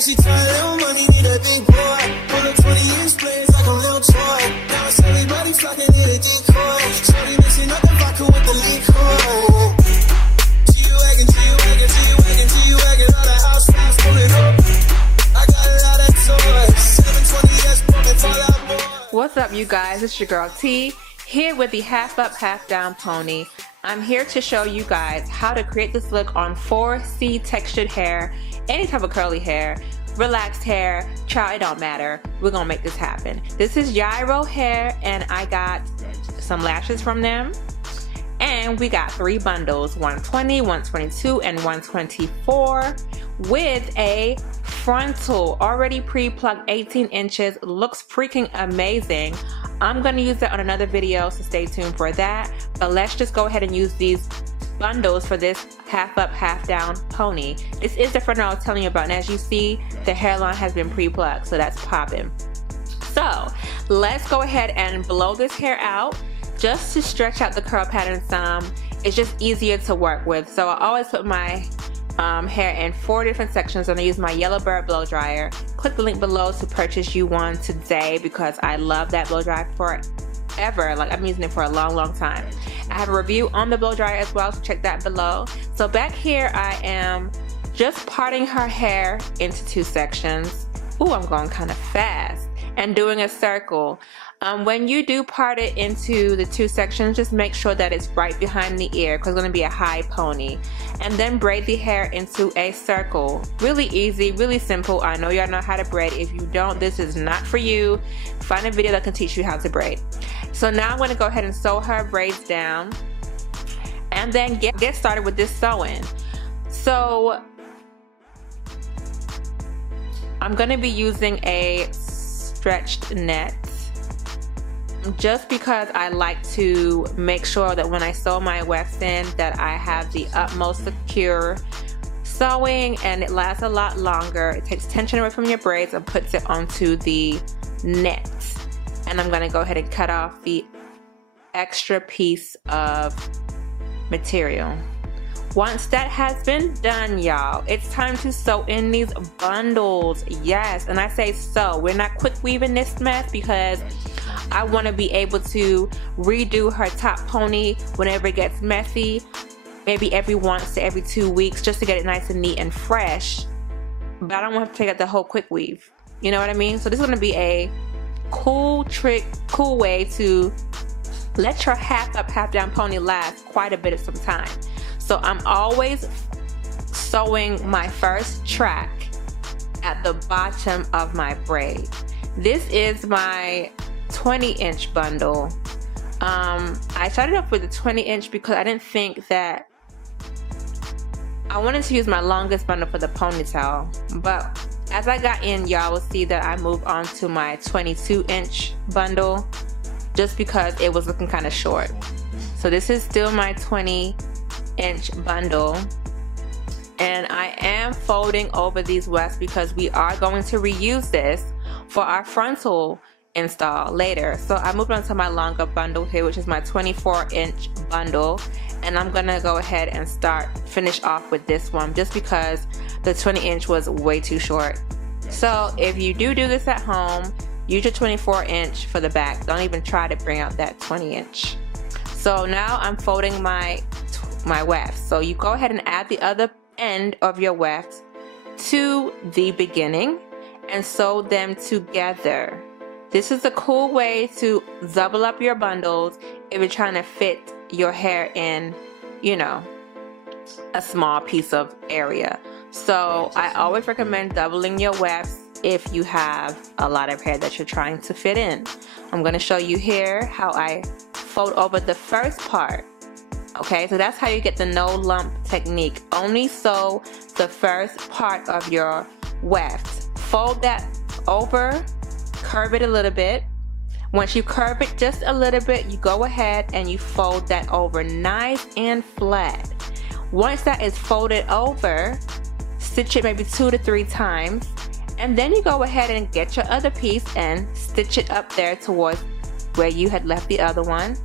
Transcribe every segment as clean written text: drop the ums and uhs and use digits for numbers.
she tired, little money, need a big boy. Pull up 20-inch blades like a little toy. Now it's everybody flocking, need a decoy. Shorty mixing up the vodka with the liquor. G-Wagon, G-Wagon, G-Wagon, G-Wagon, all the house fans pulling up. I got a lot of toys. 720S bumping Fallout Boy. What's up, you guys? It's your girl T, here with the half up, half down pony. I'm here to show you guys how to create this look on 4C textured hair, any type of curly hair, relaxed hair, child, it don't matter. We're gonna make this happen. This is Yiroo Hair, and I got some lashes from them. And we got 3 bundles, 120, 122, and 124 with a frontal, already pre-plugged 18 inches. Looks freaking amazing. I'm gonna use that on another video, so stay tuned for that. But let's just go ahead and use these bundles for this half up, half down pony. This is the frontal I was telling you about, and as you see, the hairline has been pre-plugged, so that's popping. So let's go ahead and blow this hair out just to stretch out the curl pattern some. It's just easier to work with. So I always put my hair in 4 different sections, and I use my Yellow Bird blow dryer. Click the link below to purchase you one today because I love that blow dryer forever. Like, I've been using it for a long time. I have a review on the blow dryer as well, so check that below. So back here I am just parting her hair into 2 sections. Ooh, I'm going kind of fast. And doing a circle. When you do part it into the 2 sections, just make sure that it's right behind the ear because it's going to be a high pony. And then braid the hair into a circle. Really easy, really simple. I know y'all know how to braid. If you don't, this is not for you. Find a video that can teach you how to braid. So now I'm going to go ahead and sew her braids down and then get started with this sewing. So I'm going to be using a stretched net just because I like to make sure that when I sew my wefts in that I have the utmost secure sewing and it lasts a lot longer. It takes tension away from your braids and puts it onto the net. And I'm going to go ahead and cut off the extra piece of material. Once that has been done, y'all, it's time to sew in these bundles. Yes, and I say sew. We're not quick weaving this mess because I want to be able to redo her top pony whenever it gets messy, maybe every once to every 2 weeks, just to get it nice and neat and fresh. But I don't want to take out the whole quick weave. You know what I mean? So this is going to be a cool trick, cool way to let your half up, half down pony last quite a bit of some time. So I'm always sewing my first track at the bottom of my braid. This is my 20-inch bundle. I started off with a 20-inch because I didn't think that I wanted to use my longest bundle for the ponytail, but as I got in, y'all will see that I moved on to my 22-inch bundle just because it was looking kind of short. So this is still my 20-inch bundle, and I am folding over these wefts because we are going to reuse this for our frontal install later. So I moved on to my longer bundle here, which is my 24-inch bundle, and I'm gonna go ahead and finish off with this one just because the 20-inch was way too short. So if you do this at home, use your 24-inch for the back. Don't even try to bring out that 20-inch. So now I'm folding my wefts. So you go ahead and add the other end of your weft to the beginning and sew them together. This is a cool way to double up your bundles if you're trying to fit your hair in, you know, a small piece of area. So I always recommend doubling your wefts if you have a lot of hair that you're trying to fit in. I'm going to show you here how I fold over the first part. Okay, so that's how you get the no lump technique. Only sew the first part of your weft. Fold that over, curve it a little bit. Once you curve it just a little bit, you go ahead and you fold that over nice and flat. Once that is folded over, stitch it maybe 2 to 3 times, and then you go ahead and get your other piece and stitch it up there towards where you had left the other one,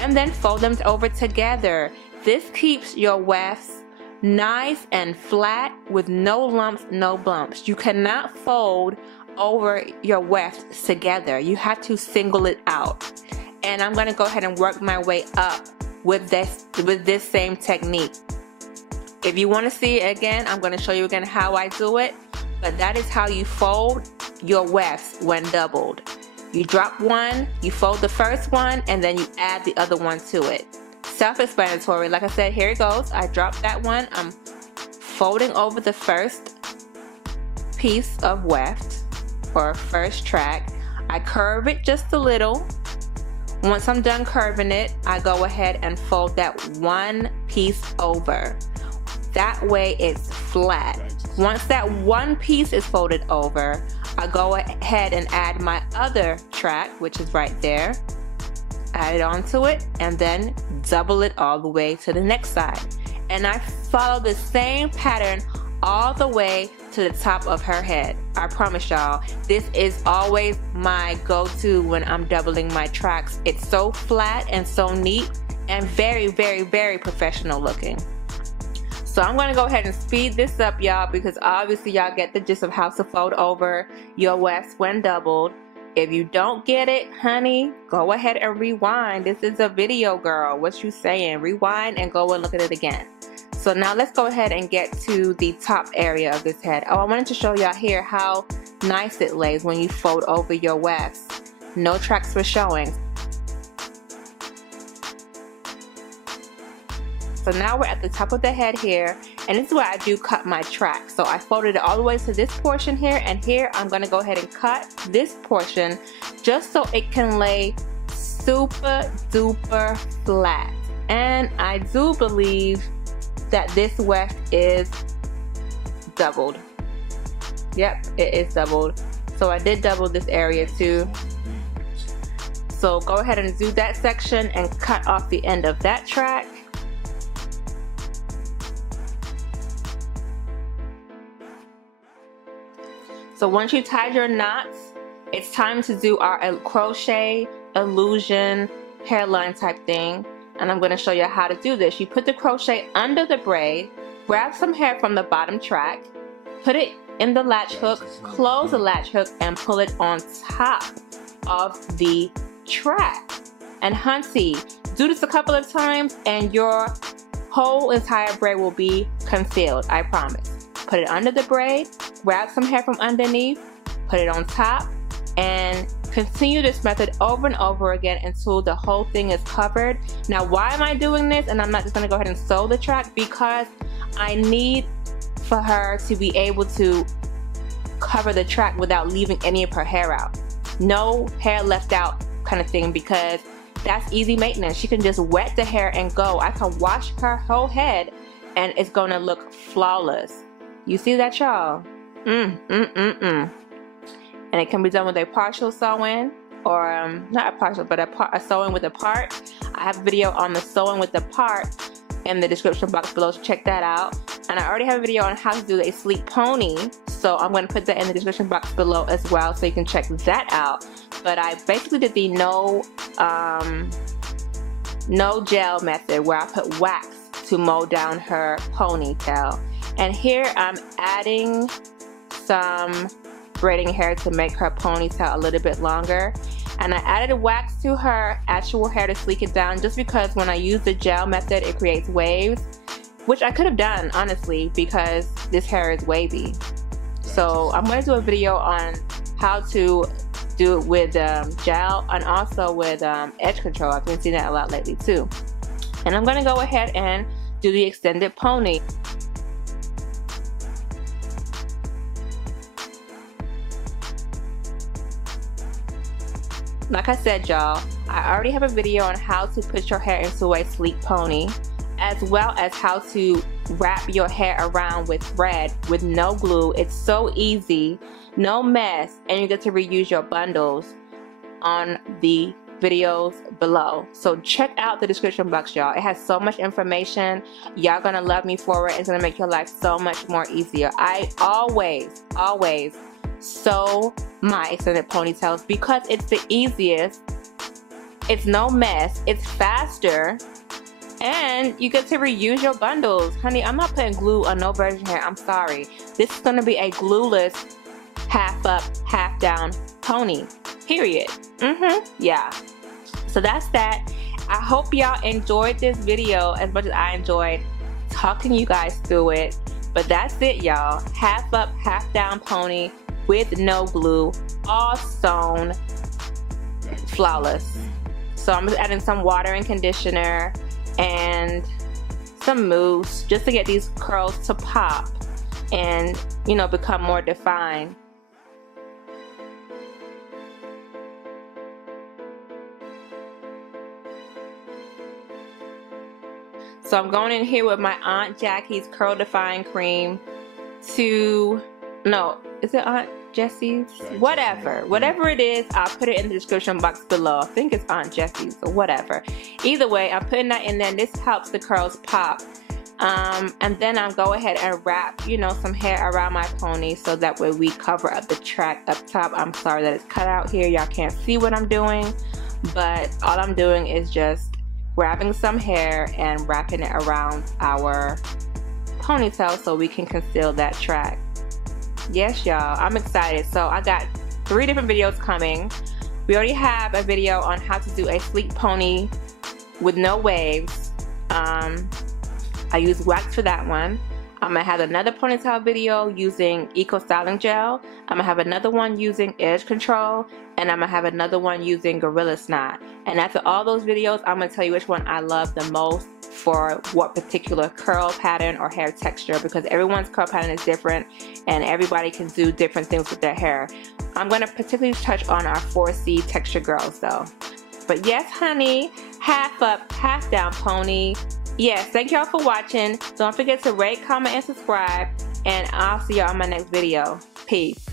and then fold them over together. This keeps your wefts nice and flat with no lumps, no bumps. You cannot fold over your wefts together. You have to single it out. And I'm going to go ahead and work my way up with this same technique. If you want to see it again, I'm going to show you again how I do it. But that is how you fold your wefts when doubled. You drop one, you fold the first one, and then you add the other one to it. Self-explanatory. Like I said, here it goes. I dropped that one. I'm folding over the first piece of weft or first track. I curve it just a little. Once I'm done curving it, I go ahead and fold that one piece over. That way it's flat. Once that one piece is folded over, I go ahead and add my other track, which is right there. Add it onto it and then double it all the way to the next side. And I follow the same pattern all the way to the top of her head. I promise y'all, this is always my go-to when I'm doubling my tracks. It's so flat and so neat and very, very, very professional looking. So I'm gonna go ahead and speed this up, y'all, because obviously y'all get the gist of how to fold over your wefts when doubled. If you don't get it, honey, go ahead and rewind. This is a video, girl. What you saying? Rewind and go and look at it again. So now let's go ahead and get to the top area of this head. Oh, I wanted to show y'all here how nice it lays when you fold over your wefts. No tracks were showing. So now we're at the top of the head here, and this is where I do cut my track. So I folded it all the way to this portion here, and here I'm gonna go ahead and cut this portion just so it can lay super duper flat. And I do believe that this weft is doubled. Yep, it is doubled. So I did double this area too. So go ahead and do that section and cut off the end of that track. So once you tied your knots, it's time to do our crochet illusion hairline type thing. And I'm going to show you how to do this. You put the crochet under the braid, grab some hair from the bottom track, put it in the latch hook, close the latch hook, and pull it on top of the track. And hunty, do this a couple of times and your whole entire braid will be concealed, I promise. Put it under the braid, grab some hair from underneath, put it on top, and continue this method over and over again until the whole thing is covered. Now, why am I doing this? And I'm not just gonna go ahead and sew the track, because I need for her to be able to cover the track without leaving any of her hair out. No hair left out kind of thing, because that's easy maintenance. She can just wet the hair and go. I can wash her whole head and it's gonna look flawless. You see that, y'all? And it can be done with a partial sewing, or not a partial, but a sewing with a part. I have a video on the sewing with the part in the description box below, so check that out. And I already have a video on how to do a sleek pony, so I'm going to put that in the description box below as well, so you can check that out. But I basically did the no gel method, where I put wax to mold down her ponytail. And here I'm adding some braiding hair to make her ponytail a little bit longer. And I added wax to her actual hair to sleek it down, just because when I use the gel method it creates waves, which I could have done honestly, because this hair is wavy. So I'm going to do a video on how to do it with gel and also with edge control. I've been seeing that a lot lately too. And I'm going to go ahead and do the extended pony. Like I said, y'all, I already have a video on how to put your hair into a sleek pony, as well as how to wrap your hair around with thread with no glue. It's so easy, no mess, and you get to reuse your bundles on the videos below. So check out the description box, y'all. It has so much information. Y'all gonna love me for it. It's gonna make your life so much more easier. I always sew my extended ponytails because it's the easiest, it's no mess, it's faster, And you get to reuse your bundles. Honey, I'm not putting glue on no virgin hair. I'm sorry. This is going to be a glueless half up, half down pony. Period. Yeah. So that's that. I hope y'all enjoyed this video as much as I enjoyed talking you guys through it. But that's it, y'all. Half up, half down pony with no glue, all sewn, flawless. So I'm just adding some water and conditioner and some mousse just to get these curls to pop and, you know, become more defined. So I'm going in here with my Aunt Jackie's Curl Define Cream to, no, is it Aunt Jessie's? Whatever it is, I'll put it in the description box below. I think it's Aunt Jessie's or whatever. Either way, I'm putting that in there and this helps the curls pop. And then I'll go ahead and wrap, you know, some hair around my pony so that way we cover up the track up top. I'm sorry that it's cut out here. Y'all can't see what I'm doing, but all I'm doing is just grabbing some hair and wrapping it around our ponytail so we can conceal that track. Yes, y'all, I'm excited. So I got 3 different videos coming. We already have a video on how to do a sleek pony with no waves. I use wax for that one. I'm gonna have another ponytail video using Eco Styling Gel. I'm gonna have another one using Edge Control, and I'm gonna have another one using Gorilla Snot. And after all those videos, I'm gonna tell you which one I love the most for what particular curl pattern or hair texture, because everyone's curl pattern is different and everybody can do different things with their hair. I'm gonna particularly touch on our 4C texture girls though. But yes, honey, half up, half down pony. Yes, thank y'all for watching. Don't forget to rate, comment, and subscribe. And I'll see y'all on my next video. Peace.